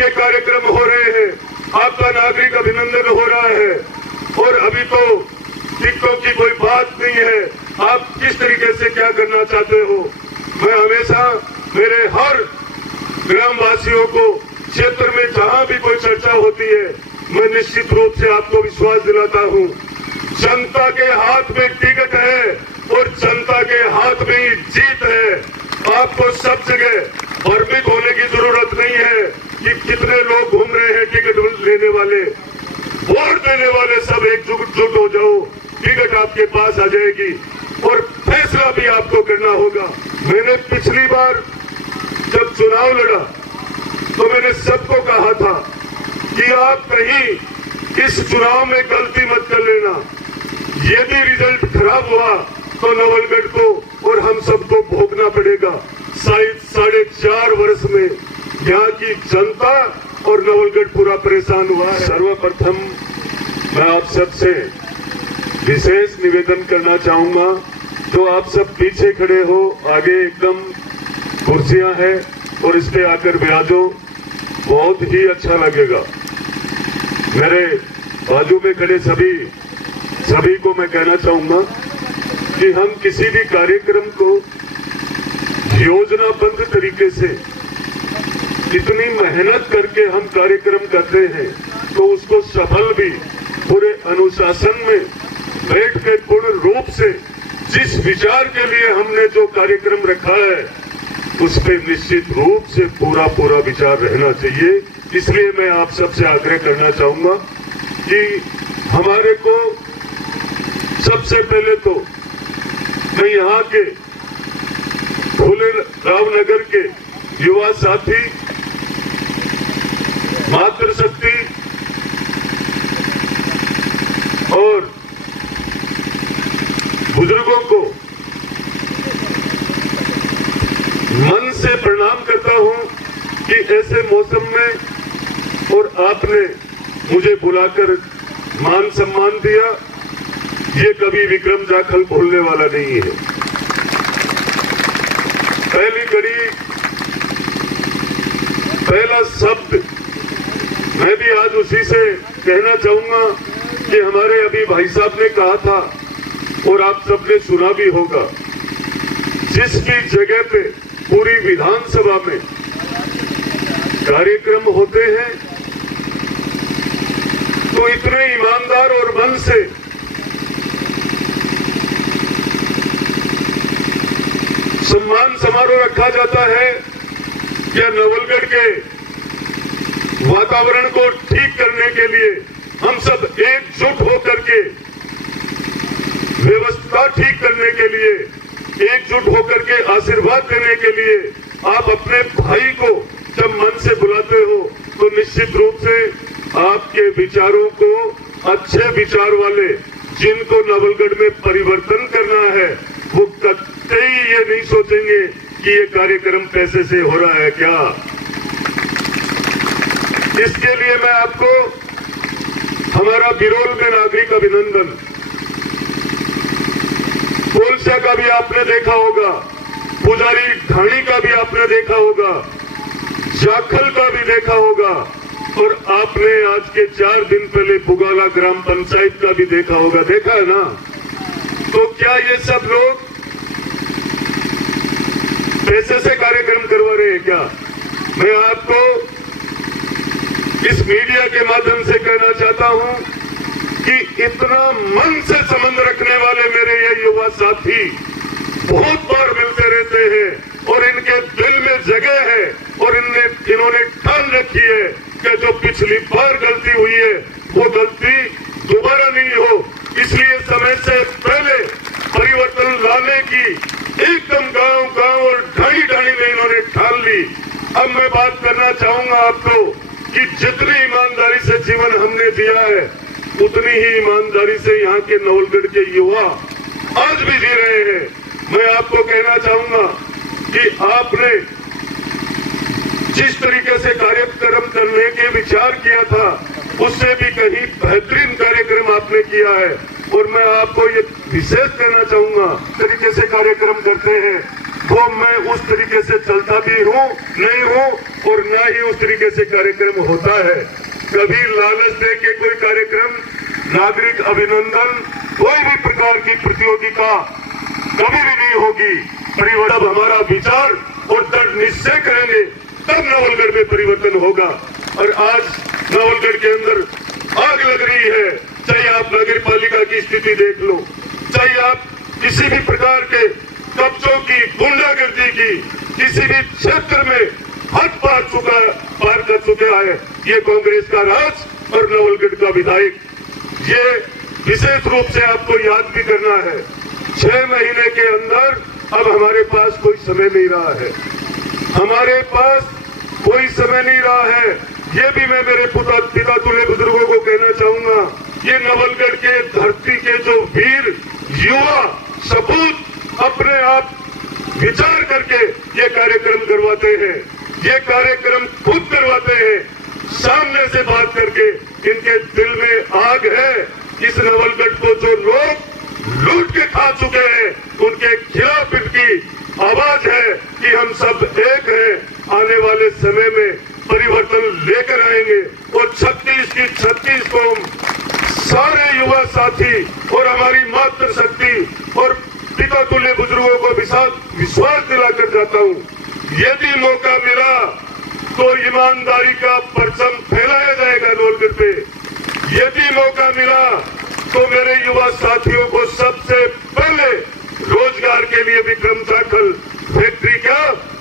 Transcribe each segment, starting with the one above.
आपके कार्यक्रम हो रहे हैं, आपका नागरिक अभिनंदन हो रहा है और अभी तो टिकटों की कोई बात नहीं है। आप किस तरीके से क्या करना चाहते हो, मैं हमेशा मेरे हर ग्रामवासियों को क्षेत्र में जहां भी कोई चर्चा होती है, मैं निश्चित रूप से आपको विश्वास दिलाता हूं, जनता के हाथ में टिकट है और जनता के हाथ में ही जीत है। आपको सब जगह भ्रमित होने की जरूरत नहीं है कि कितने लोग घूम रहे हैं टिकट लेने वाले, वोट देने वाले सब एकजुट हो जाओ, टिकट आपके पास आ जाएगी और फैसला भी आपको करना होगा। मैंने पिछली बार जब चुनाव लड़ा तो मैंने सबको कहा था कि आप कहीं इस चुनाव में गलती मत कर लेना, यदि रिजल्ट खराब हुआ तो नवलगढ़ को और हम सबको भोगना पड़ेगा। शायद 4.5 वर्ष में यहाँ की जनता और नवलगढ़ पूरा परेशान हुआ है। सर्वप्रथम मैं आप सबसे विशेष निवेदन करना चाहूंगा, तो आप सब पीछे खड़े हो, आगे एकदम कुर्सियां हैं और इस पे आकर बैठो, बहुत ही अच्छा लगेगा। मेरे बाजू में खड़े सभी को मैं कहना चाहूंगा कि हम किसी भी कार्यक्रम को योजनाबद्ध तरीके से इतनी मेहनत करके हम कार्यक्रम करते हैं तो उसको सफल भी पूरे अनुशासन में बैठ के पूर्ण रूप से जिस विचार के लिए हमने जो कार्यक्रम रखा है उस पे निश्चित रूप से पूरा विचार रहना चाहिए। इसलिए मैं आप सबसे आग्रह करना चाहूंगा कि हमारे को सबसे पहले तो मैं यहाँ के फूले रावनगर के युवा साथी, मातृशक्ति और बुजुर्गों को मन से प्रणाम करता हूं कि ऐसे मौसम में और आपने मुझे बुलाकर मान सम्मान दिया, ये कभी विक्रम जाखल भूलने वाला नहीं है। पहली कड़ी, पहला शब्द मैं भी आज उसी से कहना चाहूंगा कि हमारे अभी भाई साहब ने कहा था और आप सबने सुना भी होगा, जिस भी जगह पे पूरी विधानसभा में कार्यक्रम होते हैं तो इतने ईमानदार और मन से सम्मान समारोह रखा जाता है। क्या नवलगढ़ के वातावरण को ठीक करने के लिए हम सब एकजुट होकर के, व्यवस्था ठीक करने के लिए एकजुट होकर के, आशीर्वाद देने के लिए आप अपने भाई को जब मन से बुलाते हो तो निश्चित रूप से आपके विचारों को, अच्छे विचार वाले जिनको नवलगढ़ में परिवर्तन करना है, वो कतई ये नहीं सोचेंगे कि ये कार्यक्रम पैसे से हो रहा है क्या। इसके लिए मैं आपको हमारा बिरोल में नागरिक अभिनंदन, कोलसा का भी आपने देखा होगा, पुजारी ढाणी का भी आपने देखा होगा, जाखल का भी देखा होगा और आपने आज के 4 दिन पहले बुगाला ग्राम पंचायत का भी देखा होगा, देखा है ना। तो क्या ये सब लोग पैसे से कार्यक्रम करवा रहे हैं क्या? मैं आपको इस मीडिया के माध्यम से कहना चाहता हूं कि इतना मन से संबंध रखने वाले मेरे ये युवा साथी बहुत बार मिलते रहते हैं और इनके दिल में जगह है और इन्होंने ठान रखी है कि जो पिछली बार गलती हुई है वो गलती दोबारा नहीं हो। इसलिए समय से पहले परिवर्तन लाने की एकदम गांव और ढाणी में इन्होंने ठान ली। अब मैं बात करना चाहूंगा आपको कि जितनी ईमानदारी से जीवन हमने दिया है उतनी ही ईमानदारी से यहाँ के नवलगढ़ के युवा आज भी जी रहे हैं। मैं आपको कहना चाहूंगा कि आपने जिस तरीके से कार्यक्रम करने के विचार किया था उससे भी कहीं बेहतरीन कार्यक्रम आपने किया है और मैं आपको ये विशेष कहना चाहूंगा, तरीके से कार्यक्रम करते हैं तो मैं उस तरीके से चलता भी हूँ नहीं हूँ और ना ही उस तरीके से कार्यक्रम होता है। कभी लालच दे के कोई कार्यक्रम, नागरिक अभिनंदन, कोई भी प्रकार की प्रतियोगिता कभी भी नहीं होगी। परिवर्तन हमारा विचार और दृढ़ निश्चय करेंगे तब नवलगढ़ में परिवर्तन होगा। और आज नवलगढ़ के अंदर आग लग रही है, चाहे आप नगर पालिका की स्थिति देख लो, चाहे आप किसी भी प्रकार के कब्जों की, गुंडागर्दी की, किसी भी क्षेत्र में हद पार कर चुका है ये कांग्रेस का राज और नवलगढ़ का विधायक। ये विशेष रूप से आपको याद भी करना है। 6 महीने के अंदर अब हमारे पास कोई समय नहीं रहा है, हमारे पास कोई समय नहीं रहा है। ये भी मैं मेरे पिता तुल्य बुजुर्गों को कहना चाहूंगा, ये नवलगढ़ के धरती के जो वीर युवा सपूत अपने आप विचार करके ये कार्यक्रम करवाते हैं, ये कार्यक्रम खुद करवाते हैं, सामने से बात करके। इनके दिल में आग है। इस नवलगढ़ को जो लोग लूट के खा चुके हैं उनके खिलाफ इनकी आवाज है कि हम सब एक हैं। आने वाले समय में परिवर्तन लेकर आएंगे और 36 की 36 कौम, सारे युवा साथी और हमारी मातृशक्ति और पिता तुल्य बुजुर्गों को विश्वास दिलाकर जाता हूँ, यदि मौका मिला तो ईमानदारी का परचम फैलाया जाएगा नवलगढ़ पे। यदि मौका मिला तो मेरे युवा साथियों को सबसे पहले रोजगार के लिए विक्रम जाखल फैक्ट्री का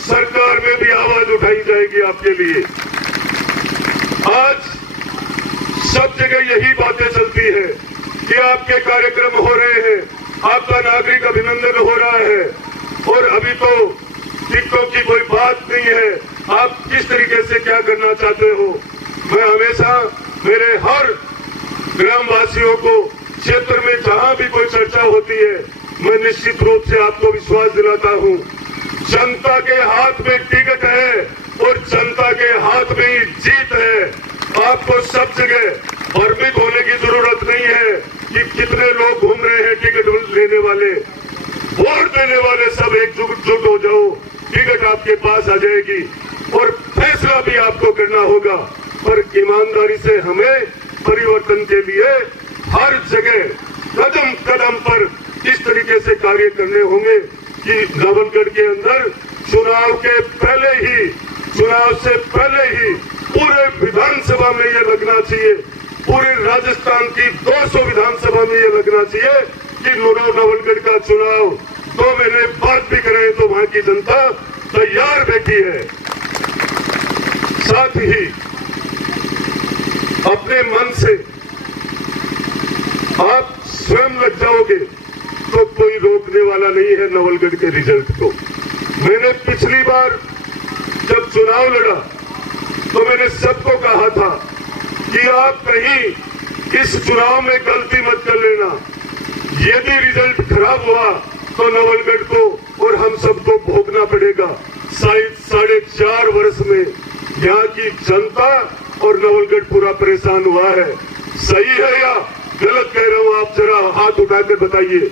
सरकार में भी आवाज उठाई जाएगी आपके लिए। आज सब जगह यही बातें चलती है कि आपके कार्यक्रम हो रहे हैं, आपका नागरिक अभिनंदन हो रहा है और अभी तो टिकटों की कोई बात नहीं है, आप किस तरीके से क्या करना चाहते हो। मैं हमेशा मेरे हर ग्रामवासियों को क्षेत्र में जहां भी कोई चर्चा होती है, मैं निश्चित रूप से आपको विश्वास दिलाता हूं, जनता के हाथ में टिकट है और जनता के हाथ में ही जीत है। आपको सब जगह भ्रमित होने की जरूरत नहीं है कि कितने लोग घूम रहे हैं टिकट लेने वाले, वोट देने वाले सब एकजुट हो जाओ, टिकट आपके पास आ जाएगी और फैसला भी आपको करना होगा। पर ईमानदारी से हमें परिवर्तन के लिए हर जगह कदम कदम पर इस तरीके से कार्य करने होंगे कि नवलगढ़ के अंदर चुनाव से पहले ही पूरे विधानसभा में ये लगना चाहिए, पूरे राजस्थान की 200 विधानसभा में ये लगना चाहिए कि नवलगढ़ का चुनाव 2 महीने बाद भी करें तो वहां की जनता तैयार बैठी है। साथ ही अपने मन से आप स्वयं लग जाओगे तो कोई रोकने वाला नहीं है नवलगढ़ के रिजल्ट को। मैंने पिछली बार जब चुनाव लड़ा तो मैंने सबको कहा था कि आप कहीं इस चुनाव में गलती मत कर लेना, यदि रिजल्ट खराब हुआ तो नवलगढ़ को और हम सबको भोगना पड़ेगा। शायद 4.5 वर्ष में यहाँ की जनता और नवलगढ़ पूरा परेशान हुआ है। सही है या गलत कह रहा हूँ? आप जरा हाथ उठाकर बताइए।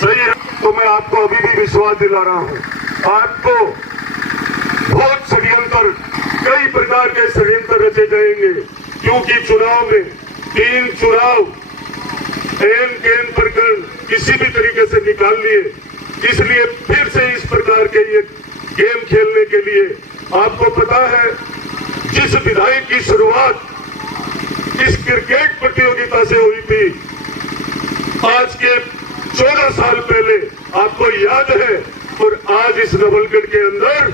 सही है तो मैं आपको अभी भी विश्वास दिला रहा हूँ। आपको बहुत षड्यंत्र, कई प्रकार के षड्यंत्र रचे जाएंगे, क्योंकि चुनाव में 3 चुनाव एन केन प्रकरण किसी भी तरीके से निकाल लिए, इसलिए फिर से इस प्रकार के ये गेम खेलने के लिए आपको पता है जिस विधायक की शुरुआत इस क्रिकेट प्रतियोगिता से हुई थी आज के 14 साल पहले, आपको याद है, और आज इस नवलगढ़ के अंदर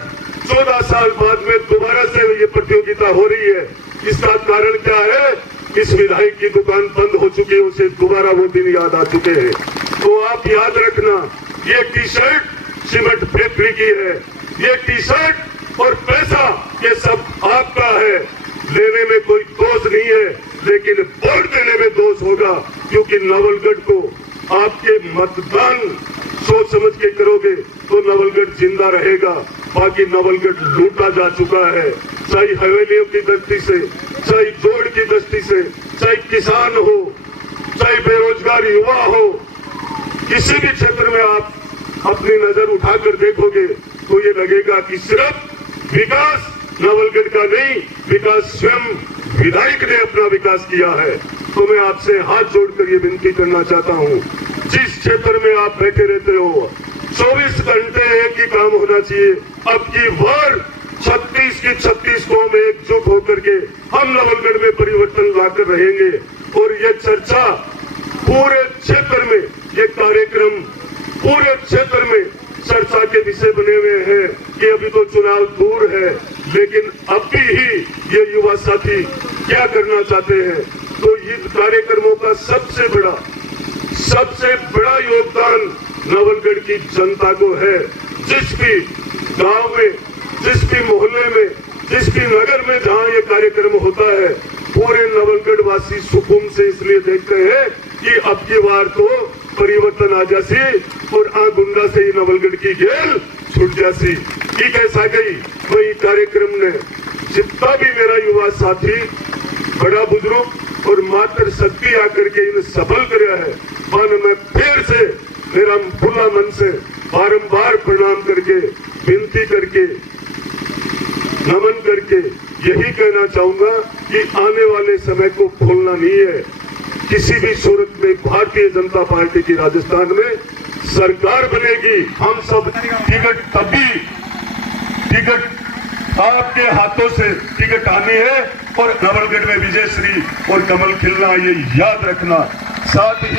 14 साल बाद में दोबारा से ये प्रतियोगिता हो रही है। इसका कारण क्या है? इस विधायक की दुकान बंद हो चुकी है, उसे दोबारा वो दिन याद आ चुके हैं। तो आप याद रखना, ये टी शर्ट सीमेंट फैक्ट्री की है, ये टी शर्ट और पैसा ये सब आपका है, लेने में कोई दोष नहीं है, लेकिन वोट देने में दोष होगा, क्योंकि नवलगढ़ को आपके मतदान सोच समझ के करोगे तो नवलगढ़ जिंदा रहेगा। बाकी नवलगढ़ लूटा जा चुका है, चाहे हवेलियों की दृष्टि से, चाहे जोड़ की दृष्टि से, चाहे किसान हो, चाहे बेरोजगार युवा हो, किसी भी क्षेत्र में आप अपनी नजर उठाकर देखोगे तो ये लगेगा कि सिर्फ विकास नवलगढ़ का नहीं, विकास स्वयं विधायक ने अपना विकास किया है। तो मैं आपसे हाथ जोड़कर ये विनती करना चाहता हूँ, जिस क्षेत्र में आप बैठे रहते हो 24 घंटे एक ही काम होना चाहिए। अब की बार 36 की 36 कौम एकजुट होकर के हम नवलगढ़ में परिवर्तन लाकर रहेंगे। और ये चर्चा पूरे क्षेत्र में, ये कार्यक्रम पूरे क्षेत्र में चर्चा के विषय बने हुए हैं कि अभी तो चुनाव दूर है, लेकिन अभी ही ये युवा साथी क्या करना चाहते हैं। तो इन कार्यक्रमों का सबसे बड़ा योगदान नवलगढ़ की जनता को है। जिस भी गांव में, जिस भी मोहल्ले में, जिस भी नगर में जहां ये कार्यक्रम होता है, पूरे नवलगढ़ वासी सुकून से इसलिए देखते हैं कि अब की बार तो परिवर्तन आ जासी और आ गुंडा से ही नवलगढ़ की जेल छूट जासी। ठीक है सागई, वही कार्यक्रम ने जितना भी मेरा युवा साथी, बड़ा बुजुर्ग और मात्र शक्ति आकर के इन्हें सफल कराया है, मन में फिर से मेरा खुला मन से बारंबार प्रणाम करके, विनती करके, नमन करके यही कहना चाहूंगा कि आने वाले समय को भूलना नहीं है। किसी भी सूरत में भारतीय जनता पार्टी की राजस्थान में सरकार बनेगी। हम सब टिकट आपके हाथों से टिकट आनी है और नवलगढ़ में विजयश्री और कमल खिलना, ये याद रखना। साथ ही